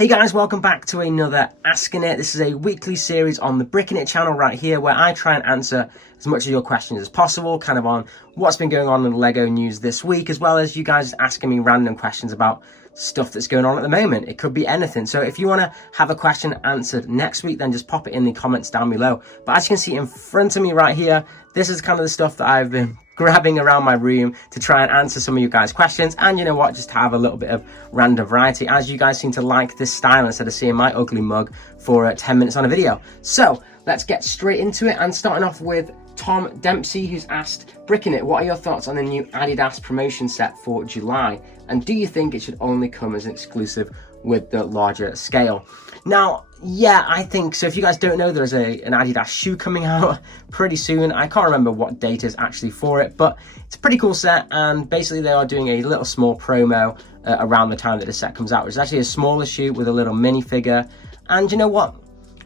Hey guys, welcome back to another Asking It. This is a weekly series on the Bricknit channel right here where I try and answer as much of your questions as possible, kind of on what's been going on in the LEGO news this week, as well as you guys asking me random questions about stuff that's going on at the moment. It could be anything. So if you want to have a question answered next week, then just pop it in the comments down below. But as you can see in front of me right here, this is kind of the stuff that I've been grabbing around my room to try and answer some of you guys' questions, and you know what, just have a little bit of random variety, as you guys seem to like this style instead of seeing my ugly mug for 10 minutes on a video. So let's get straight into it, and starting off with Tom Dempsey, who's asked, Bricknit, what are your thoughts on the new Adidas promotion set for July, and do you think it should only come as an exclusive with the larger scale? Now, yeah, I think so. If you guys don't know, there's an Adidas shoe coming out pretty soon. I can't remember what date is actually for it, but it's a pretty cool set, and basically they are doing a little small promo around the time that the set comes out, which is actually a smaller shoe with a little minifigure. And you know what?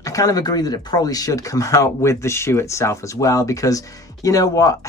I kind of agree that it probably should come out with the shoe itself as well, because you know what?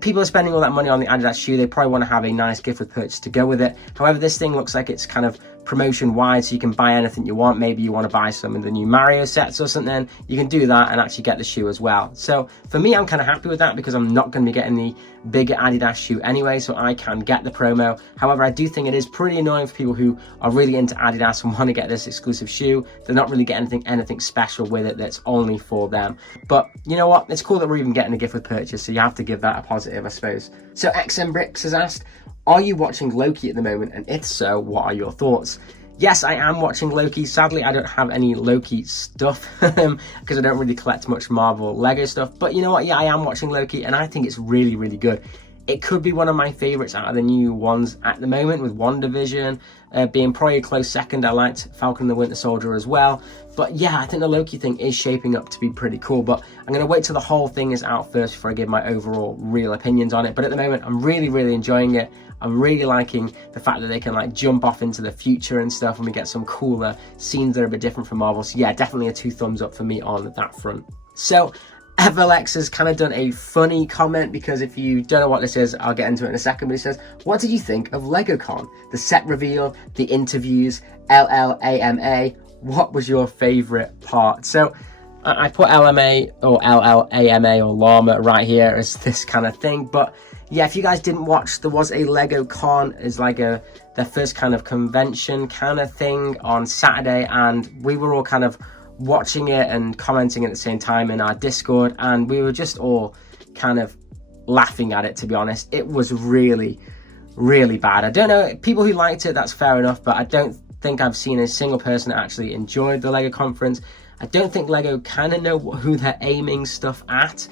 People are spending all that money on the Adidas shoe. They probably want to have a nice gift with purchase to go with it. However, this thing looks like it's kind of promotion wide, so you can buy anything you want. Maybe you want to buy some of the new Mario sets or something, you can do that and actually get the shoe as well. So for me, I'm kind of happy with that because I'm not going to be getting the bigger Adidas shoe anyway, so I can get the promo. However, I do think it is pretty annoying for people who are really into Adidas and want to get this exclusive shoe. They're not really getting anything special with it that's only for them. But you know what, it's cool that we're even getting a gift with purchase, so you have to give that a positive, I suppose. So XM Bricks has asked, are you watching Loki at the moment, and if so, what are your thoughts? Yes, I am watching Loki. Sadly, I don't have any Loki stuff because I don't really collect much Marvel Lego stuff. But you know what? Yeah, I am watching Loki, and I think it's really, really good. It could be one of my favorites out of the new ones at the moment, with WandaVision being probably a close second. I liked Falcon and the Winter Soldier as well. But yeah, I think the Loki thing is shaping up to be pretty cool. But I'm going to wait till the whole thing is out first before I give my overall real opinions on it. But at the moment, I'm really, really enjoying it. I'm really liking the fact that they can like jump off into the future and stuff, and we get some cooler scenes that are a bit different from Marvel. So yeah, definitely a 2 thumbs up for me on that front. So FLX has kind of done a funny comment, because if you don't know what this is, I'll get into it in a second, but he says, what did you think of LegoCon? The set reveal, the interviews, LLAMA, what was your favorite part? So I put LMA or LLAMA or llama right here as this kind of thing, but yeah, if you guys didn't watch, there was a LegoCon as like their first kind of convention kind of thing on Saturday, and we were all kind of watching it and commenting at the same time in our Discord, and we were just all kind of laughing at it, to be honest. It was really, really bad. I don't know, people who liked it, that's fair enough, but I don't think I've seen a single person that actually enjoyed the LEGO conference. I don't think LEGO kind of know who they're aiming stuff at.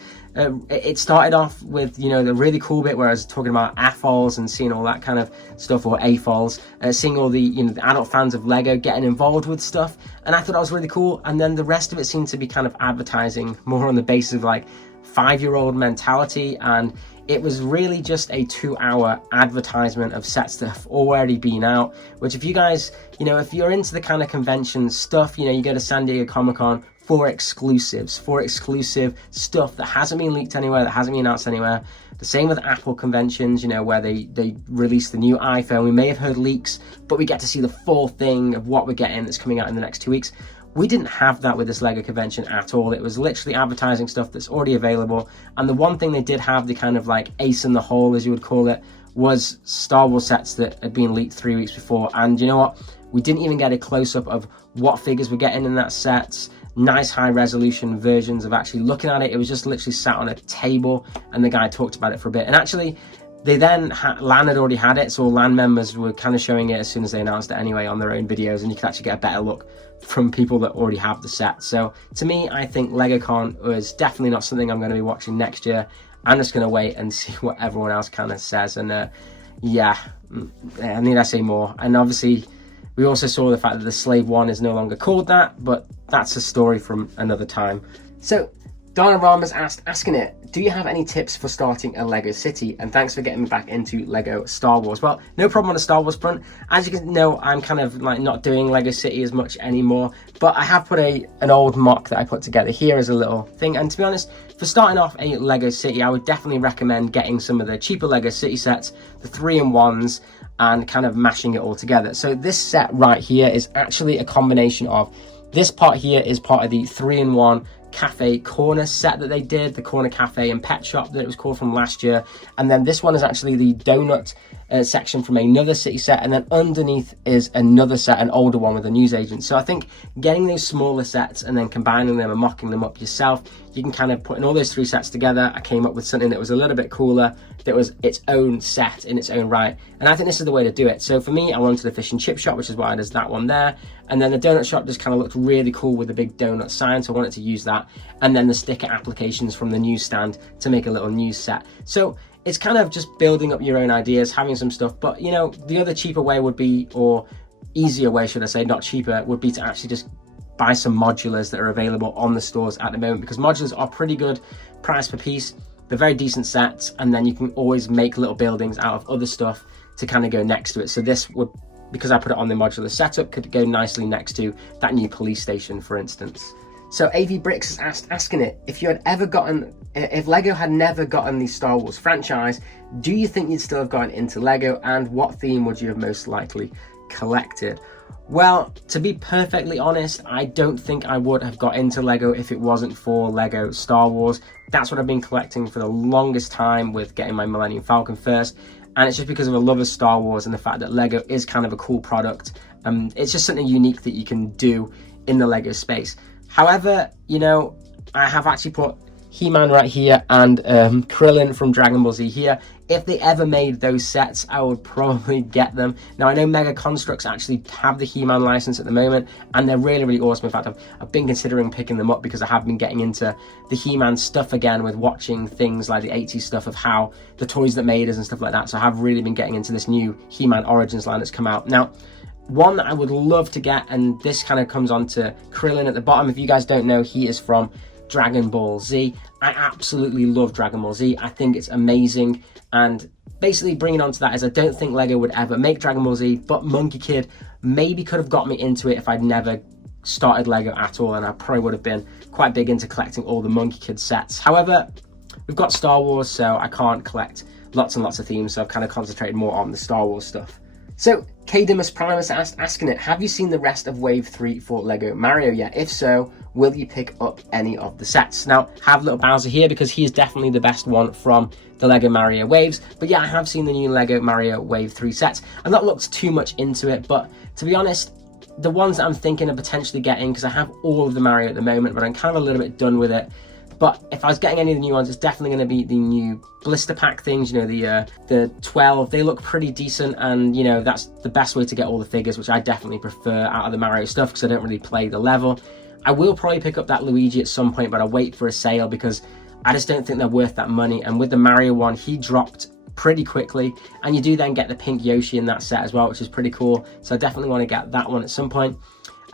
It started off with, you know, the really cool bit where I was talking about AFOLs and seeing all that kind of stuff, or AFOLs, seeing all the, you know, the adult fans of LEGO getting involved with stuff, and I thought that was really cool. And then the rest of it seemed to be kind of advertising more on the basis of like 5-year-old mentality, and it was really just a 2-hour advertisement of sets that have already been out, which if you guys, you know, if you're into the kind of convention stuff, you know, you go to San Diego Comic-Con for exclusives, for exclusive stuff that hasn't been leaked anywhere, that hasn't been announced anywhere. The same with Apple conventions, you know, where they release the new iPhone. We may have heard leaks, but we get to see the full thing of what we're getting that's coming out in the next 2 weeks. We didn't have that with this LEGO convention at all. It was literally advertising stuff that's already available. And the one thing they did have, the kind of like ace in the hole, as you would call it, was Star Wars sets that had been leaked 3 weeks before. And you know what? We didn't even get a close-up of what figures we're getting in that set. Nice high resolution versions of actually looking at it. It was just literally sat on a table and the guy talked about it for a bit. And actually, they then, LAN had already had it, so LAN members were kind of showing it as soon as they announced it anyway on their own videos, and you could actually get a better look from people that already have the set. So to me, I think LegoCon was definitely not something I'm going to be watching next year. I'm just going to wait and see what everyone else kind of says. And yeah, need I say more? And obviously, we also saw the fact that the Slave 1 is no longer called that, but that's a story from another time. So Donna Rama's asked, Asking It, do you have any tips for starting a Lego city? And thanks for getting me back into Lego Star Wars. Well, no problem on the Star Wars front. As you can know, I'm kind of like not doing Lego City as much anymore, but I have put an old mock that I put together here as a little thing. And to be honest, for starting off a Lego city, I would definitely recommend getting some of the cheaper Lego city sets, the 3-in-1s, and kind of mashing it all together. So this set right here is actually a combination of, this part here is part of the 3-in-1 cafe corner set that they did, the corner cafe and pet shop that it was called from last year. And then this one is actually the donut section from another city set, and then underneath is another set, an older one with a newsagent. So I think getting those smaller sets and then combining them and mocking them up yourself, you can kind of put in all those 3 sets together. I came up with something that was a little bit cooler, that was its own set in its own right, and I think this is the way to do it. So for me, I wanted a fish and chip shop, which is why there's that one there, and then the donut shop just kind of looked really cool with the big donut sign, so I wanted to use that, and then the sticker applications from the newsstand to make a little news set. So it's kind of just building up your own ideas, having some stuff. But you know, the other cheaper way would be, or easier way should I say, not cheaper, would be to actually just buy some modulars that are available on the stores at the moment, because modulars are pretty good price per piece. They're very decent sets, and then you can always make little buildings out of other stuff to kind of go next to it. So this would, because I put it on the modular setup, could go nicely next to that new police station, for instance. So AV Bricks has asking it, if Lego had never gotten the Star Wars franchise, do you think you'd still have gotten into Lego, and what theme would you have most likely collected? Well, to be perfectly honest, I don't think I would have got into Lego if it wasn't for Lego Star Wars. That's what I've been collecting for the longest time, with getting my Millennium Falcon first, and it's just because of a love of Star Wars and the fact that Lego is kind of a cool product. It's just something unique that you can do in the Lego space. However, you know, I have actually put He-Man right here and Krillin from Dragon Ball Z here. If they ever made those sets, I would probably get them. Now, I know Mega Constructs actually have the He-Man license at the moment, and they're really, really awesome. In fact, I've been considering picking them up because I have been getting into the He-Man stuff again with watching things like the 80s stuff of how the toys that made us and stuff like that. So I have really been getting into this new He-Man Origins line that's come out. Now, one that I would love to get, and this kind of comes on to Krillin at the bottom. If you guys don't know, he is from Dragon Ball Z. I absolutely love Dragon Ball Z. I think it's amazing. And basically bringing on to that is, I don't think Lego would ever make Dragon Ball Z, but Monkey Kid maybe could have got me into it if I'd never started Lego at all, and I probably would have been quite big into collecting all the Monkey Kid sets. However, we've got Star Wars, so I can't collect lots and lots of themes, so I've kind of concentrated more on the Star Wars stuff. So Kadimus Primus asking it, have you seen the rest of Wave 3 for Lego Mario yet? If so, will you pick up any of the sets? Now, have little Bowser here because he is definitely the best one from the Lego Mario waves. But yeah, I have seen the new Lego Mario Wave 3 sets. I've not looked too much into it, but to be honest, the ones that I'm thinking of potentially getting, because I have all of the Mario at the moment, but I'm kind of a little bit done with it. But if I was getting any of the new ones, it's definitely going to be the new blister pack things, you know, the 12. They look pretty decent, and, you know, that's the best way to get all the figures, which I definitely prefer out of the Mario stuff because I don't really play the level. I will probably pick up that Luigi at some point, but I'll wait for a sale because I just don't think they're worth that money. And with the Mario one, he dropped pretty quickly, and you do then get the pink Yoshi in that set as well, which is pretty cool. So I definitely want to get that one at some point.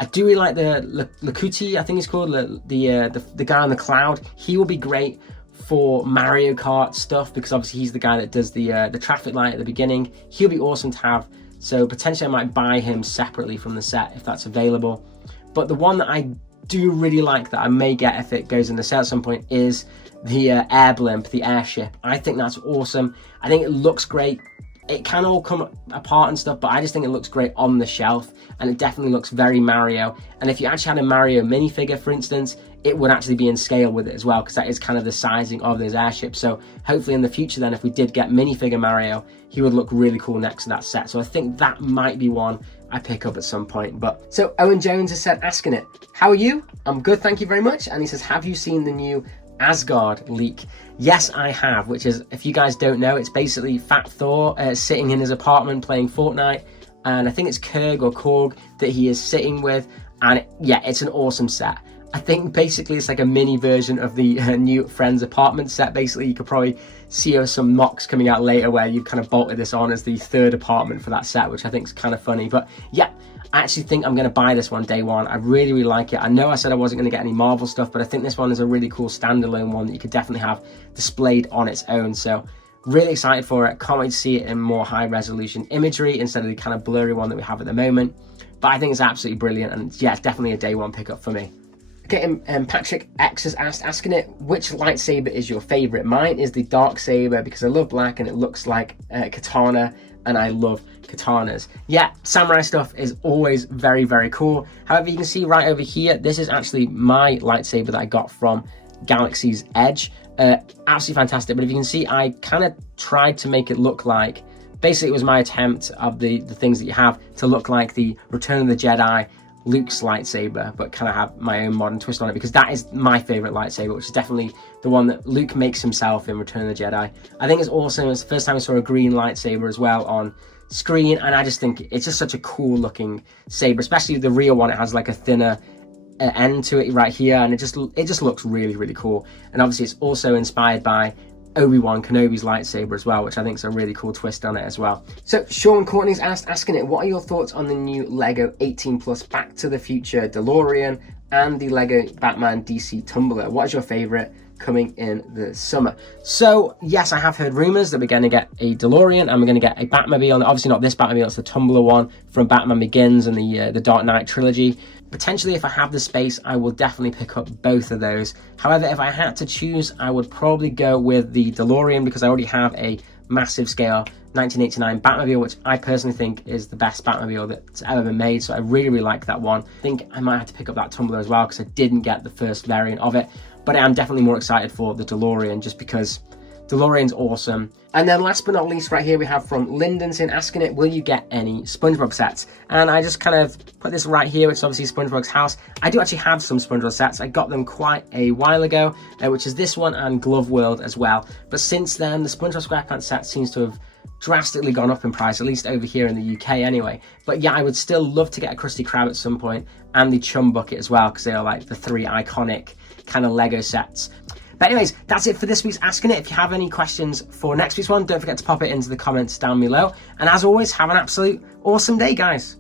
I do really like the Lakuti, I think it's called, the guy on the cloud. He will be great for Mario Kart stuff because obviously he's the guy that does the traffic light at the beginning. He'll be awesome to have, so potentially I might buy him separately from the set if that's available. But the one that I do really like that I may get if it goes in the set at some point is the air blimp, the airship. I think that's awesome. I think it looks great. It can all come apart and stuff, but I just think it looks great on the shelf, and it definitely looks very Mario. And if you actually had a Mario minifigure, for instance, it would actually be in scale with it as well, because that is kind of the sizing of those airships. So hopefully in the future then, if we did get minifigure Mario, he would look really cool next to that set. So I think that might be one I pick up at some point. But so Owen Jones has said, asking it, how are you? I'm good, thank you very much. And he says, have you seen the new Asgard leak? Yes, I have, which is, if you guys don't know, it's basically Fat Thor sitting in his apartment playing Fortnite, and I think it's Korg that he is sitting with, and yeah, it's an awesome set. I think basically it's like a mini version of the new Friends apartment set. Basically, you could probably see some mocks coming out later where you've kind of bolted this on as the third apartment for that set, which I think is kind of funny. But yeah, I actually think I'm going to buy this one day one. I really, really like it. I know I said I wasn't going to get any Marvel stuff, but I think this one is a really cool standalone one that you could definitely have displayed on its own. So really excited for it. Can't wait to see it in more high resolution imagery instead of the kind of blurry one that we have at the moment. But I think it's absolutely brilliant, and yeah, it's definitely a day one pickup for me. Okay, and Patrick X has asked, asking it, which lightsaber is your favourite? Mine is the dark saber because I love black and it looks like katana, and I love katanas. Yeah, samurai stuff is always very, very cool. However, you can see right over here, this is actually my lightsaber that I got from Galaxy's Edge. Absolutely fantastic. But if you can see, I kind of tried to make it look like, basically it was my attempt of the things that you have to look like the Return of the Jedi Luke's lightsaber, but kind of have my own modern twist on it, because that is my favorite lightsaber, which is definitely the one that Luke makes himself in Return of the Jedi. I think it's awesome. It's the first time I saw a green lightsaber as well on screen, and I just think it's just such a cool looking saber, especially the real one. It has like a thinner end to it right here, and it just looks really, really cool. And obviously it's also inspired by Obi-Wan Kenobi's lightsaber as well, which I think is a really cool twist on it as well. So Sean Courtney's asking it, what are your thoughts on the new Lego 18 Plus Back to the Future Delorean and the Lego Batman DC Tumbler? What is your favorite coming in the summer? So yes, I have heard rumors that we're going to get a Delorean and we're going to get a Batmobile. Obviously not this Batmobile, it's the Tumbler one from Batman Begins and the Dark Knight trilogy. Potentially, if I have the space, I will definitely pick up both of those. However, if I had to choose, I would probably go with the DeLorean because I already have a massive scale 1989 Batmobile, which I personally think is the best Batmobile that's ever been made. So I really, really like that one. I think I might have to pick up that Tumbler as well because I didn't get the first variant of it. But I am definitely more excited for the DeLorean just because DeLorean's awesome. And then last but not least, right here we have from Lindenson asking it, will you get any SpongeBob sets? And I just kind of put this right here, which is obviously SpongeBob's house. I do actually have some SpongeBob sets. I got them quite a while ago, which is this one and Glove World as well. But since then, the SpongeBob SquarePants set seems to have drastically gone up in price, at least over here in the UK anyway. But yeah, I would still love to get a Krusty Krab at some point and the Chum Bucket as well, because they are like the three iconic kind of Lego sets. But anyways, that's it for this week's Asking It. If you have any questions for next week's one, don't forget to pop it into the comments down below. And as always, have an absolute awesome day, guys.